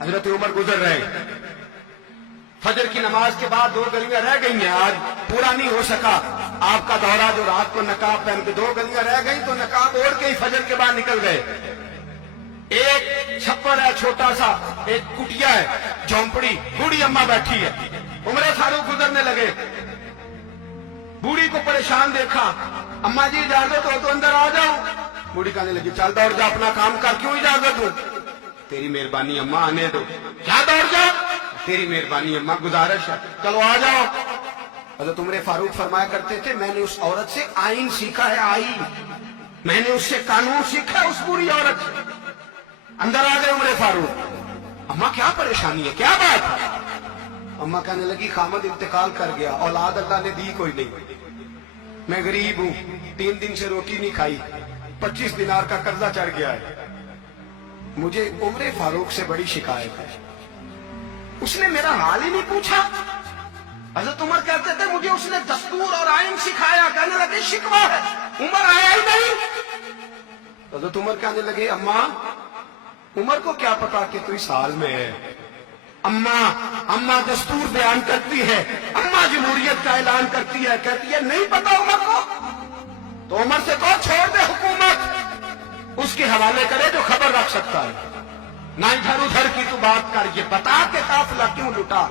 حضرت عمر گزر رہے، فجر کی نماز کے بعد 2 گلیاں رہ گئی ہیں، آج پورا نہیں ہو سکا آپ کا دورہ، جو رات کو نقاب پہن کے 2 گلیاں رہ گئی تو نقاب اوڑھ کے ہی فجر کے بعد نکل گئے۔ ایک چھپر ہے چھوٹا سا، ایک کٹیا ہے جھونپڑی، بوڑھی اماں بیٹھی ہے، عمر فاروق گزرنے لگے، بوڑھی کو پریشان دیکھا، اماں جی اجازت ہو تو اندر آ جاؤ؟ بوڑھی کہنے لگی چل دوڑ جا اپنا کام کر، کیوں اجازت دوں؟ تیری مہربانی اماں آنے دو۔ کیا دوڑ جا؟ تیری مہربانی اماں گزارش ہے، چلو آ جاؤ۔ حضرت عمر فاروق فرمایا کرتے تھے میں نے اس عورت سے آئین سیکھا ہے، آئین، میں نے اس سے قانون سیکھا ہے، اس بری عورت سے۔ اندر آ گئے عمر فاروق، اماں کیا پریشانی ہے، کیا بات ہے؟ اماں کہنے لگی خامد انتقال کر گیا، اولاد اللہ نے دی کوئی نہیں، میں غریب ہوں، 3 دن سے روٹی نہیں کھائی، 25 دینار کا قرضہ چڑھ گیا ہے، مجھے عمر فاروق سے بڑی شکایت ہے، اس نے میرا حال ہی نہیں پوچھا۔ حضرت عمر کہتے تھے مجھے اس نے دستور اور آئین سکھایا، کہنے لگے شکوہ ہے، عمر آیا ہی نہیں۔ حضرت عمر کہنے لگے اماں عمر کو کیا پتا کہ تو اس حال میں ہے، اماں دستور بیان کرتی ہے، اماں جمہوریت کا اعلان کرتی ہے، کہتی ہے نہیں پتا عمر کو، تو عمر سے کہو چھوڑ دے حکومت، اس کے حوالے کرے جو خبر رکھ سکتا ہے، نہ ادھر ادھر کی تو بات کر، یہ بتا کہ قافلہ کیوں لٹا،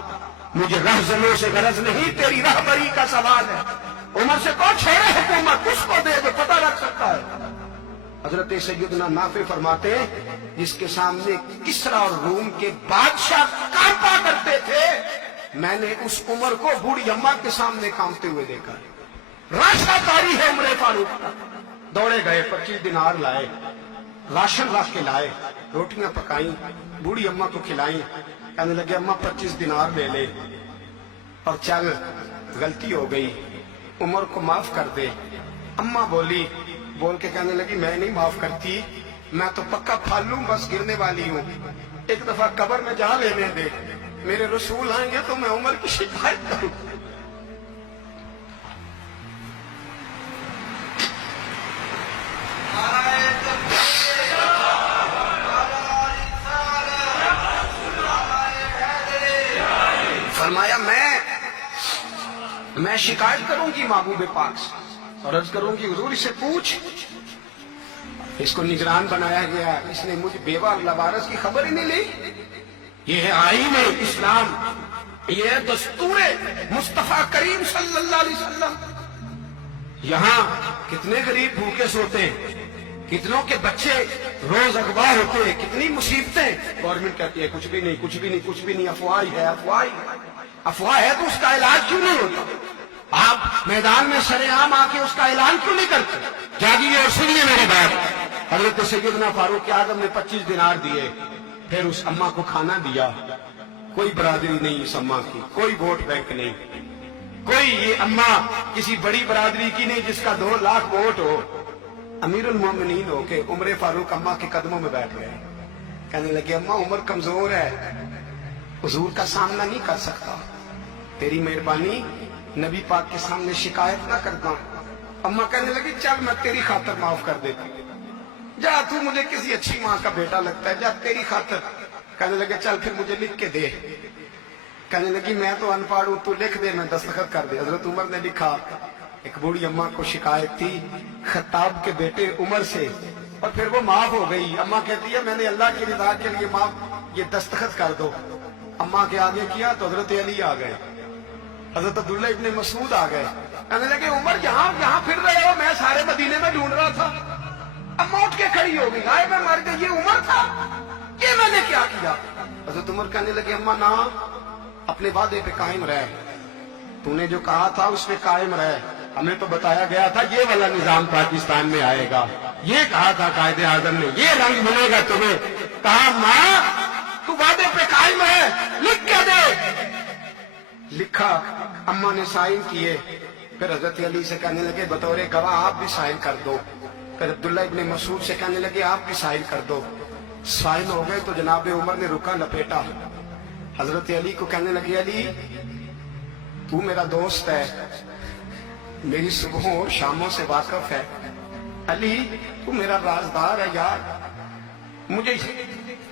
مجھے رہزنوں سے غرض نہیں، تیری رہبری کا سوال ہے، عمر سے کہو چھوڑے حکومت، اس کو دے جو پتہ رکھ سکتا ہے۔ حضرت سیدنا نافع فرماتے ہیں جس کے سامنے کسرا اور روم کے بادشاہ کانپا کرتے تھے، میں نے اس عمر کو بوڑھی اماں کے سامنے کانپتے ہوئے دیکھا۔ راشا تاری ہے عمر فاروق کا، دوڑے گئے، 25 دینار لائے، راشن رکھ کے لائے، روٹیاں پکائیں، بوڑھی اماں کو کھلائیں، کہنے لگے اماں 25 دینار لے لے اور چل، غلطی ہو گئی، عمر کو معاف کر دے۔ اماں بول کے کہنے لگی میں نہیں معاف کرتی، میں تو پکا پھالوں، بس گرنے والی ہوں، ایک دفعہ قبر میں جا لینے دے، میرے رسول آئیں گے تو میں عمر کی شکایت کروں۔ فرمایا میں شکایت کروں گی محبوب پاک سے اور عرض کروں گی حضور اس سے پوچھ، اس کو نگران بنایا گیا، اس نے مجھے بیوہ لوارث کی خبر ہی نہیں لی، یہ ہے آئین اسلام، یہ ہے دستور مصطفیٰ کریم صلی اللہ علیہ وسلم۔ یہاں کتنے غریب بھوکے سوتے ہیں، کتنوں کے بچے روز اغوا ہوتے ہیں، کتنی مصیبتیں، گورنمنٹ کہتی ہے کچھ بھی نہیں کچھ بھی نہیں کچھ بھی نہیں، افواہ ہے، افواہ ہے تو اس کا علاج کیوں نہیں ہوتا؟ آپ میدان میں سرے عام آ کے اس کا اعلان کیوں نہیں کرتے؟ جاگیے اور سنیے میری بات۔ حضرت سیدنا فاروق اعظم نے 25 دینار دیے، پھر اس اماں کو کھانا دیا، کوئی برادری نہیں اس اماں کی، کوئی ووٹ بینک نہیں، کوئی یہ اماں کسی بڑی برادری کی نہیں جس کا 2 لاکھ ووٹ ہو۔ امیر المومنین ہو کے عمر فاروق اماں کے قدموں میں بیٹھ گئے، کہنے لگے اماں عمر کمزور ہے، حضور کا سامنا نہیں کر سکتا، تیری مہربانی نبی پاک کے سامنے شکایت نہ کرتا۔ اماں کہنے لگی چل میں تیری خاطر معاف کر دیتی، جا تو مجھے کسی اچھی ماں کا بیٹا لگتا ہے، جا تیری خاطر۔ کہنے لگے چل پھر مجھے لکھ کے دے، کہنے لگی میں تو ان پڑھ ہوں، تو لکھ دے میں دستخط کر دے۔ حضرت عمر نے لکھا، ایک بوڑھی اماں کو شکایت تھی خطاب کے بیٹے عمر سے، اور پھر وہ معاف ہو گئی۔ اماں کہتی ہے میں نے اللہ کی رضا کے لیے معاف، یہ دستخط کر دو۔ اماں کے آگے کیا تو حضرت علی آ گئے، حضرت عبداللہ ابن مسعود آ گئے، کہنے لگے عمر یہاں پھر رہے ہو، میں سارے مدینے میں ڈھونڈ رہا تھا۔ اماں اٹھ کے کھڑی ہو گئی، آئے میں مر گئی، یہ عمر تھا، یہ میں نے کیا کیا؟ حضرت عمر کہنے لگے اماں نہ، اپنے وعدے پہ قائم رہ، تو نے جو کہا تھا اس پہ قائم رہ، ہمیں تو بتایا گیا تھا یہ والا نظام پاکستان میں آئے گا، یہ کہا تھا قائد اعظم نے، یہ رنگ ملے گا تمہیں۔ کہا ماں تو وعدے پہ قائم ہے، لکھ کے دے۔ لکھا، اماں نے سائن کیے، پھر حضرت علی سے کہنے لگے بطور گواہ آپ بھی سائن کر دو، پھر عبداللہ ابن مسعود سے کہنے لگے آپ بھی سائن کر دو۔ سائن ہو گئے تو جناب عمر نے رکا لپیٹا، حضرت علی کو کہنے لگے علی تو میرا دوست ہے، میری صبحوں اور شاموں سے واقف ہے، علی تو میرا رازدار ہے یار،